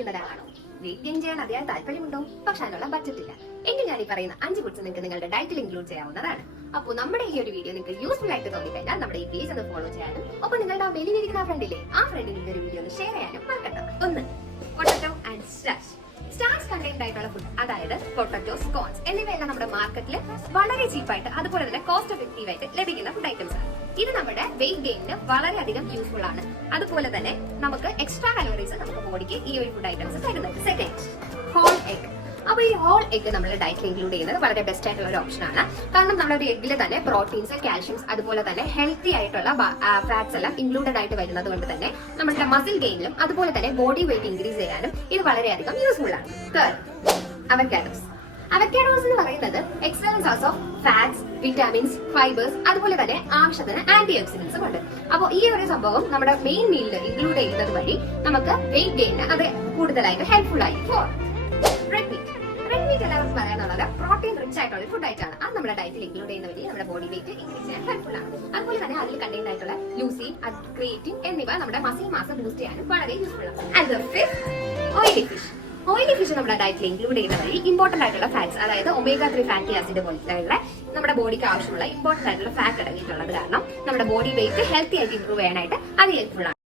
ആഗ്രഹിക്കുന്ന ഒരാളാണോ? Weight gain ചെയ്യാൻ അതിയായ താല്പര്യമുണ്ടോ? പക്ഷെ അതിനുള്ള ബഡ്ജറ്റ് ഇല്ല എങ്കിൽ ഞാൻ ഈ പറയുന്ന 5 ഫുഡ്സ് നിങ്ങൾക്ക് നിങ്ങളുടെ ഡയറ്റിൽ ഇൻക്ലൂഡ് ചെയ്യാവുന്നതാണ്. അപ്പോൾ നമ്മുടെ ഈ ഒരു വീഡിയോ നിങ്ങൾക്ക് യൂസ്ഫുൾ ആയിട്ട് തോന്നിക്കഴിഞ്ഞാൽ നമ്മുടെ ഈ പേജ് ഒന്ന് ഫോളോ ചെയ്യാനും ഒപ്പം നിങ്ങളുടെ ആ മെലിഞ്ഞിരിക്കുന്ന ഫ്രണ്ടിലെ ആ ഫ്രണ്ടിന് ഈ ഒരു വീഡിയോ ഒന്ന് ഷെയർ ചെയ്യാനും മറക്കണ്ട. 1. Potato and starch. Starch contained ആയിട്ടുള്ള ഫുഡ്, അതായത് പൊട്ടറ്റോ, സ്കോൺസ് എന്നിവയെല്ലാം നമ്മുടെ മാർക്കറ്റിൽ വളരെ ചീപ്പായിട്ട് അതുപോലെ തന്നെ കോസ്റ്റ് എഫക്റ്റീവ് ആയിട്ട് ലഭിക്കുന്ന ഫുഡ് ഐറ്റംസ് ആണ്. ഇത് നമ്മുടെ വെയിറ്റ് ഗെയിനിന് വളരെയധികം യൂസ്ഫുൾ ആണ്. അതുപോലെ തന്നെ നമുക്ക് എക്സ്ട്രാ കലോറീസ് നമ്മുടെ ബോഡിക്ക് ഈ ഒരു ഫുഡ് ഐറ്റംസ് തരുന്നുണ്ട്. Second, whole egg. അപ്പൊ ഈ ഹോൾ എഗ് നമ്മുടെ ഡയറ്റിൽ ഇൻക്ലൂഡ് ചെയ്യുന്നത് വളരെ ബെസ്റ്റ് ആയിട്ടുള്ള ഒരു ഓപ്ഷൻ ആണ്. കാരണം നമ്മുടെ ഒരു എഗ്ഗിൽ തന്നെ പ്രോട്ടീൻസ്, കാൽഷ്യംസ് അതുപോലെ തന്നെ ഹെൽത്തി ആയിട്ടുള്ള ഫാറ്റ്സ് എല്ലാം ഇൻക്ലൂഡഡ് ആയിട്ട് വരുന്നത് കൊണ്ട് തന്നെ നമ്മുടെ മസിൽ ഗെയിനിലും അതുപോലെ തന്നെ ബോഡി വെയിറ്റ് ഇൻക്രീസ് ചെയ്യാനും ഇത് വളരെയധികം യൂസ്ഫുൾ ആണ്. Third, avocados. അവക്കാഡോസ് എന്ന് പറയുന്നത് excellent source of fats, vitamins, fibres അതുപോലെ തന്നെ ആവശ്യത്തിന് ആന്റി ഓക്സിഡൻസും ഉണ്ട്. അപ്പോൾ ഈ ഒരു സംഭവം നമ്മുടെ മെയിൻ മീലിൽ ഇൻക്ലൂഡ് ചെയ്യുന്നത് വഴി നമുക്ക് വെയിറ്റ് ഗെയിനിന് അത് കൂടുതലായിട്ട് ഹെൽപ്ഫുൾ ആയി. Fourth, red meat. Red meat എല്ലാവർക്കും പറയാനുള്ളത് പ്രോട്ടീൻ റിച്ച് ആയിട്ടുള്ള ഫുഡ് ആയിട്ടാണ്. അത് നമ്മുടെ ഡയറ്റിൽ ഇൻക്ലൂഡ് ചെയ്യുന്ന വഴി നമ്മുടെ ബോഡി വെയിറ്റ് ഇൻക്രീസ് ചെയ്യാൻ ഹെൽപ്ഫുൾ ആണ്. അതുപോലെ തന്നെ അതിൽ കണ്ടെയ്ൻഡ് ആയിട്ടുള്ള ലൂസിൻ, ക്രിയേറ്റിൻ എന്നിവ നമ്മുടെ മസിൽ മാസ് ബൂസ്റ്റ് ചെയ്യാനും വളരെ യൂസ്ഫുൾ ആണ്. And fifth, oily fish. Oily fish നമ്മുടെ ഡയറ്റിൽ ഇൻക്ലൂഡ് ചെയ്യുന്ന വഴി ഇമ്പോർട്ടന്റ് ആയിട്ടുള്ള ഫാറ്റ്സ്, അതായത് ഒമേഗ 3 ഫാറ്റി ആസിഡ് പോലുള്ള നമ്മുടെ ബോഡിക്ക് ആവശ്യമുള്ള ഇമ്പോർട്ടന്റ് ആയിട്ടുള്ള ഫാറ്റ് അടങ്ങിയിട്ടുള്ളത് കാരണം നമ്മുടെ ബോഡി വെയിറ്റ് ഹെൽത്തി ആയിട്ട് ഇംപ്രൂവ് ചെയ്യാനായിട്ട് അത് ഹെൽപ്ഫുൾ ആണ്.